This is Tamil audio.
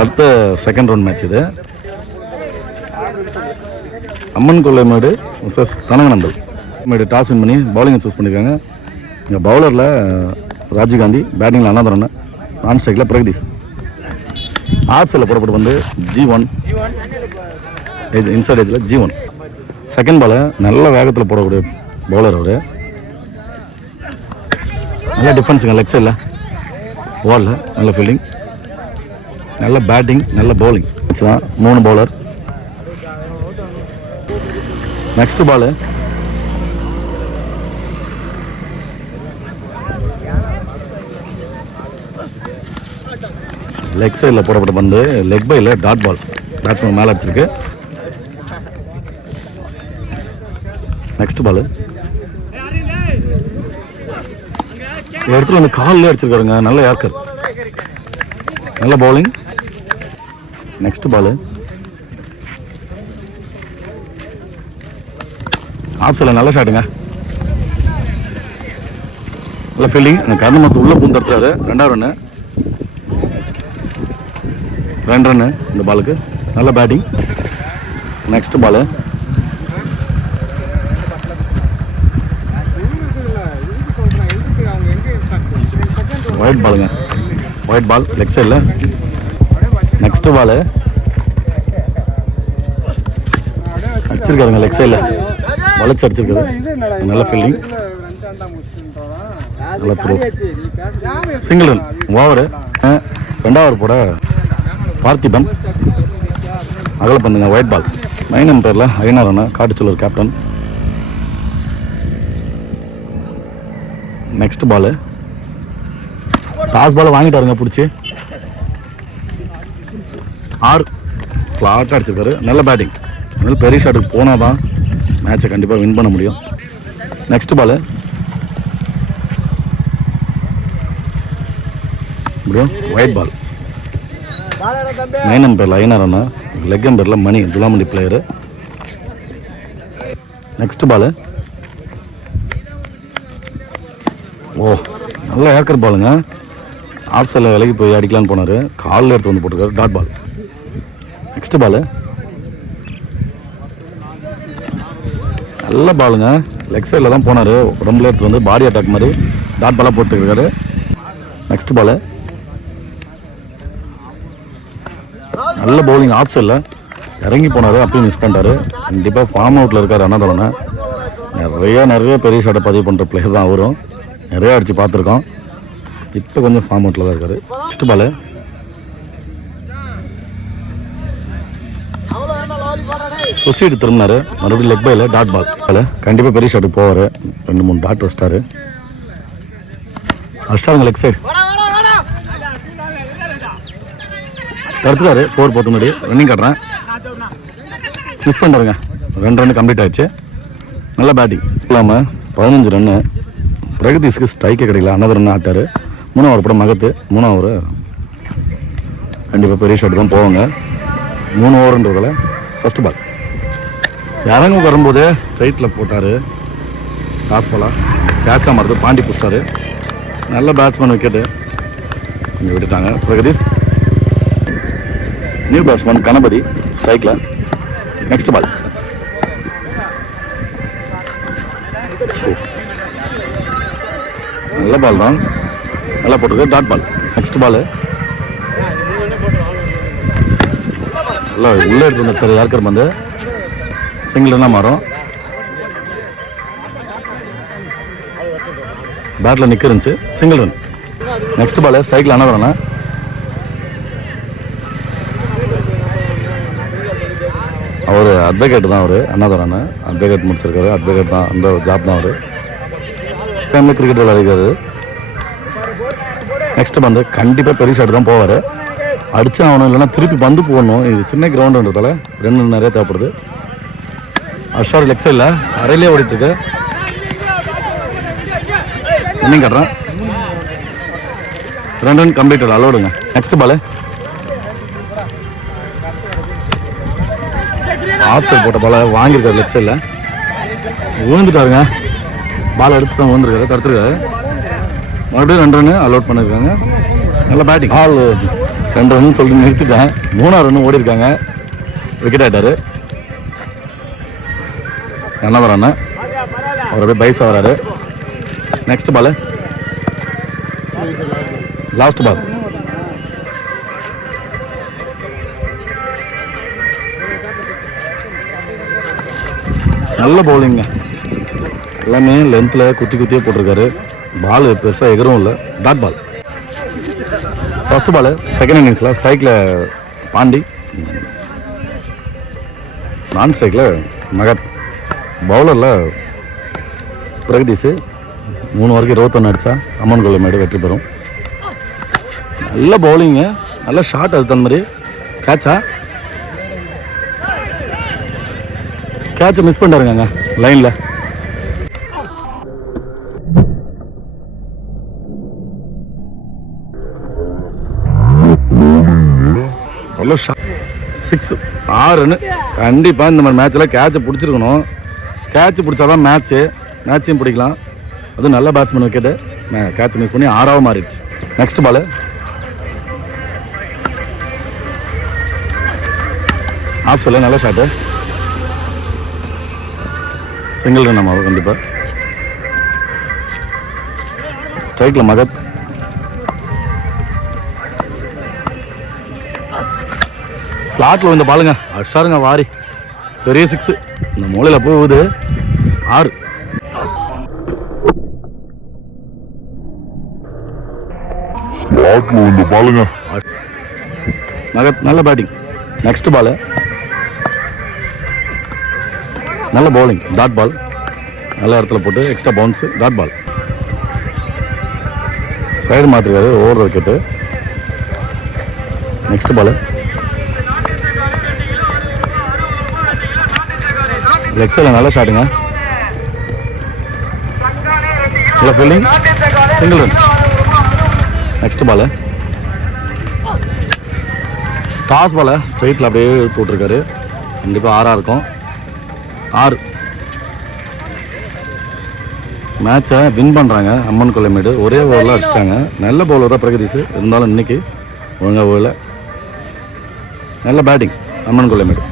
அடுத்த செகண்ட் ரவுண்ட் மேட்ச் இது. அம்மன் கொல்லைமேடு vs தனங்கநம்பல். மேடு டாஸ் வின் பண்ணி பவுலிங்கை சூஸ் பண்ணியிருக்காங்க. இங்கே பவுலரில் ராஜீவ்காந்தி, பேட்டிங்கில் அண்ணாதுரன், நான் ஸ்ட்ரைக்கில் பிரகதீஷ். ஆஃப் சைடில் போடப்பட்டு வந்து G1 இன்சைட் ஏஜில் G1. செகண்ட் பால் நல்ல வேகத்தில் போடக்கூடிய பவுலர் அவர். நல்ல டிஃபென்ஸுங்க லெக் சைடில் பாலில் நல்ல ஃபீல்டிங், நல்ல பேட்டிங், நல்ல பவுலிங் தான் 3 பவுலர். நெக்ஸ்ட் பால் லெக் சைடில் போடப்பட்ட பந்து லெக் பையில் டாட் பால் பேட்ஸ்மேன் மேலே அடிச்சிருக்கு. நெக்ஸ்ட் பால் இடத்துல வந்து காலில் அடிச்சிருக்காருங்க. நல்ல யார்க்கர், நல்ல பவுலிங். நெக்ஸ்ட் பால் ஆஃப் சைடில் நல்ல ஷாட்டுங்க, நல்ல ஃபீல்டிங். கர்ணமத்து உள்ள பூந்து தடுத்துறாரு. 2வது ரன்னு, 2 ரன்னு இந்த பாலுக்கு. நல்ல பேட்டிங். நெக்ஸ்ட் பால் ஒயிட் பாலுங்க, ஒயிட் பால் லெக் சைடில். நெக்ஸ்ட் பால் அடிச்சிருக்காருங்க லெக் சைடில், வளைச்சு அடிச்சிருக்காரு. நல்ல ஃபீல்டிங், நல்ல த்ரோ. Single run over. 2வது போட பார்த்திபன் அகல பந்துங்க, ஒயிட் பால். 9 நம்பரில் ஐநாரன் காட்டுச்சொல்லூர் captain. Next ball toss ball வாங்கிட்டாருங்க பிடிச்சி 6 ஃப்ளாட்டாக அடிச்சிருக்காரு. நல்ல பேட்டிங், நல்ல பெரிய ஷாட்டுக்கு போனால் தான் மேட்சை கண்டிப்பாக வின் பண்ண முடியும். நெக்ஸ்ட் பால் முடியும் ஒயிட் பால். 9 நம்பரில் ஐநாரன், லெக் நம்பரில் மணி துலாமணி பிளேயரு. நெக்ஸ்ட் பால் ஓ நல்ல ஏக்கர் பாலுங்க. ஆஃப் சைடில் விலகி போய் அடிக்கலான்னு போனார், காலில் எடுத்து வந்து போட்டிருக்காரு. Dot ball. நெக்ஸ்ட் பால் நல்ல பாலுங்க, லெக் சைடில் தான் போனார். உடம்புல எடுத்து வந்து பாடி அட்டாக் மாதிரி டாட் பாலாக போட்டுருக்காரு. நெக்ஸ்ட் பால் நல்ல பவுலிங். ஆஃப் சைடில் இறங்கி போனார், அப்பயும் மிஸ் பண்ணிட்டாரு. கண்டிப்பாக ஃபார்ம் அவுட்டில் இருக்கார் அண்ணாதுரன். நிறைய பெரிய ஷாட்டை பதிவு பண்ணுற பிளேயர் தான் அவரும். நிறைய அடித்து பார்த்துருக்கோம். இப்போ கொஞ்சம் ஃபார்ம் அவுட்டில் தான் இருக்காரு. நெக்ஸ்ட் பால் சுவிட்ச் திரும்பினார், மறுபடியும் லெக் பையில் டாட் பால். கண்டிப்பாக பெரிய ஷாட்டுக்கு போவார். 2-3 டாட் வச்சிட்டாரு. அடிச்சிட்டாருங்க லெக் சைடு, தடுத்துட்டாரு. 4 போட்டு முன்னாடி ரன்னிங் காட்டுறேன், மிஸ் பண்ணுறாருங்க. 2 ரன்னு கம்ப்ளீட் ஆகிடுச்சு. நல்ல பேட்டிங் இல்லாமல் 15 ரன்னு. பிரகதீஷ்க்கு ஸ்ட்ரைக்கே கிடைக்கல. அண்ணாது ரன் ஆட்டார். 3 ஓவர் போட மகத்து. 3 ஓவர் கண்டிப்பாக பெரிய ஷாட்டு தான் போவாங்க. 3 ஓவருன்றதில் ஃபஸ்ட்டு பால் இறங்க வரும்போது ஸ்ட்ரைட்டில் போட்டார். டாஸ் பாலா கேட்சாக மாறுது. பாண்டி பிடிச்சிட்டாரு. நல்ல பேட்ஸ்மேன் விக்கெட்டு இங்கே விட்டுட்டாங்க. பிரகதீஷ் நியூ பேட்ஸ்மேன் கணபதி ஸ்ட்ரைக்கில். நெக்ஸ்ட் பால் நல்ல பால் தான், நல்லா போட்டிருக்கு. Dot ball. நெக்ஸ்ட் பால் நல்லா உள்ளே எடுத்து வந்துருச்சார். யாருக்கர் வந்து சிங்கிள் ரன்னாக மாறும். பேட்டில் நிற்க இருந்துச்சு, சிங்கிள் ரன். நெக்ஸ்ட் பால் ஸ்ட்ரைக்கில் அண்ணாதுரன். அவர் அட்வொகேட் தான். அவர் அண்ணாதுரன் அட்வொகேட் முடிச்சிருக்காரு. அட்வொகேட் தான், அந்த ஜாப் தான் அவர். ஃபேமிலி கிரிக்கெட் விளையாடுறது. நெக்ஸ்ட் பந்து கண்டிப்பாக பெரிய ஷாட் தான் போவார். அடிச்சு ஆகணும், இல்லைன்னா திருப்பி பந்து போடணும். இது சின்ன கிரவுண்டுன்றதால ரன் நிறைய தேவைப்படுது. அஷார் லெக் சைடில் அரையிலே ஓடிட்டுருக்கு. ரன்னிங் கட்டுறேன். 2 ரன் கம்ப்ளீட்டட், அலோடுங்க. நெக்ஸ்ட் பால் ஆஃப் சைட் போட்ட பாலை வாங்கியிருக்காரு. லெக் சைடில் விழுந்துட்டாருங்க. பால் எடுத்து தான் விழுந்துருக்காரு, தடுத்துருக்காரு. மறுபடியும் 2 ரன் அலோட் பண்ணியிருக்காங்க. நல்ல பேட்டிங். பால் 2 ரன் சொல்லி நிறுத்திட்டேன். 3ஆவது ரன் ஓடி இருக்காங்க. விக்கெட் ஆகிட்டாரு. என்ன வரானே அவர் அப்படியே பைஸாக வராரு. Next ball, last ball. நல்ல பவுலிங்க. எல்லாமே லென்த்தில் குத்தியே போட்டிருக்காரு. பால் பெருசாக எகரும் இல்லை. Dot ball. First ball second இன்னிங்ஸில் ஸ்ட்ரைக்கில் பாண்டி, நான் ஸ்ட்ரைக்கில் மகத், பவுலரில் பிரகதீஷ். 3 வரைக்கும் 21 அடித்தா அம்மன் கொல்லைமேடு வெற்றி பெறும். நல்ல பவுலிங்க, நல்ல ஷாட். அது தகுந்த மாதிரி கேட்சை மிஸ் பண்ணிட்டாருங்க லைனில். நல்ல ஷாட். 6 6 ரன்னு. கண்டிப்பாக இந்த மாதிரி மேட்ச்சில் கேட்சை பிடிச்சிருக்கணும். கேட்ச் பிடிச்சாதான் மேட்சையும் பிடிக்கலாம். அதுவும் நல்ல பேட்ஸ்மேன் விக்கெட்டு. கேட்ச் மிஸ் பண்ணி 6ஆக மாறிடுச்சு. நெக்ஸ்ட் பால், ஆஃப் சொல்ல நல்ல ஷாட்டு. சிங்கிள் ரன் நம்ம கண்டிப்பாக. ஸ்ட்ரைக்கில் மகத், ஸ்லாட்டில் இந்த பாலுங்க அடிச்சாருங்க வாரி. பெரிய 6 இந்த மூலையில் போகுது. 6 இந்த பாலுங்க. மகத் நல்ல பேட்டிங். நெக்ஸ்ட் பால் நல்ல பவுலிங். Dot ball. நல்ல இடத்துல போட்டு extra bounce. Dot ball. Side மாற்றிருக்காரு over wicket. Next ball leg சைடில் நல்ல ஷாட்டுங்க. நல்ல fielding. Single run. Next ball toss ball ஸ்ட்ரைட்டில் அப்படியே எடுத்து விட்ருக்காரு. கண்டிப்பாக 6ஆக இருக்கும். 6 மேட்சை வின் பண்ணுறாங்க அம்மன் கொல்லைமேடு. ஒரே ஓவரில் அடிச்சிட்டாங்க. நல்ல பவுலர் தான் பிரகதீஷ். இருந்தாலும் இன்னைக்கு ஒழுங்காக ஓடல. நல்ல பேட்டிங் அம்மன் கொல்லைமேடு.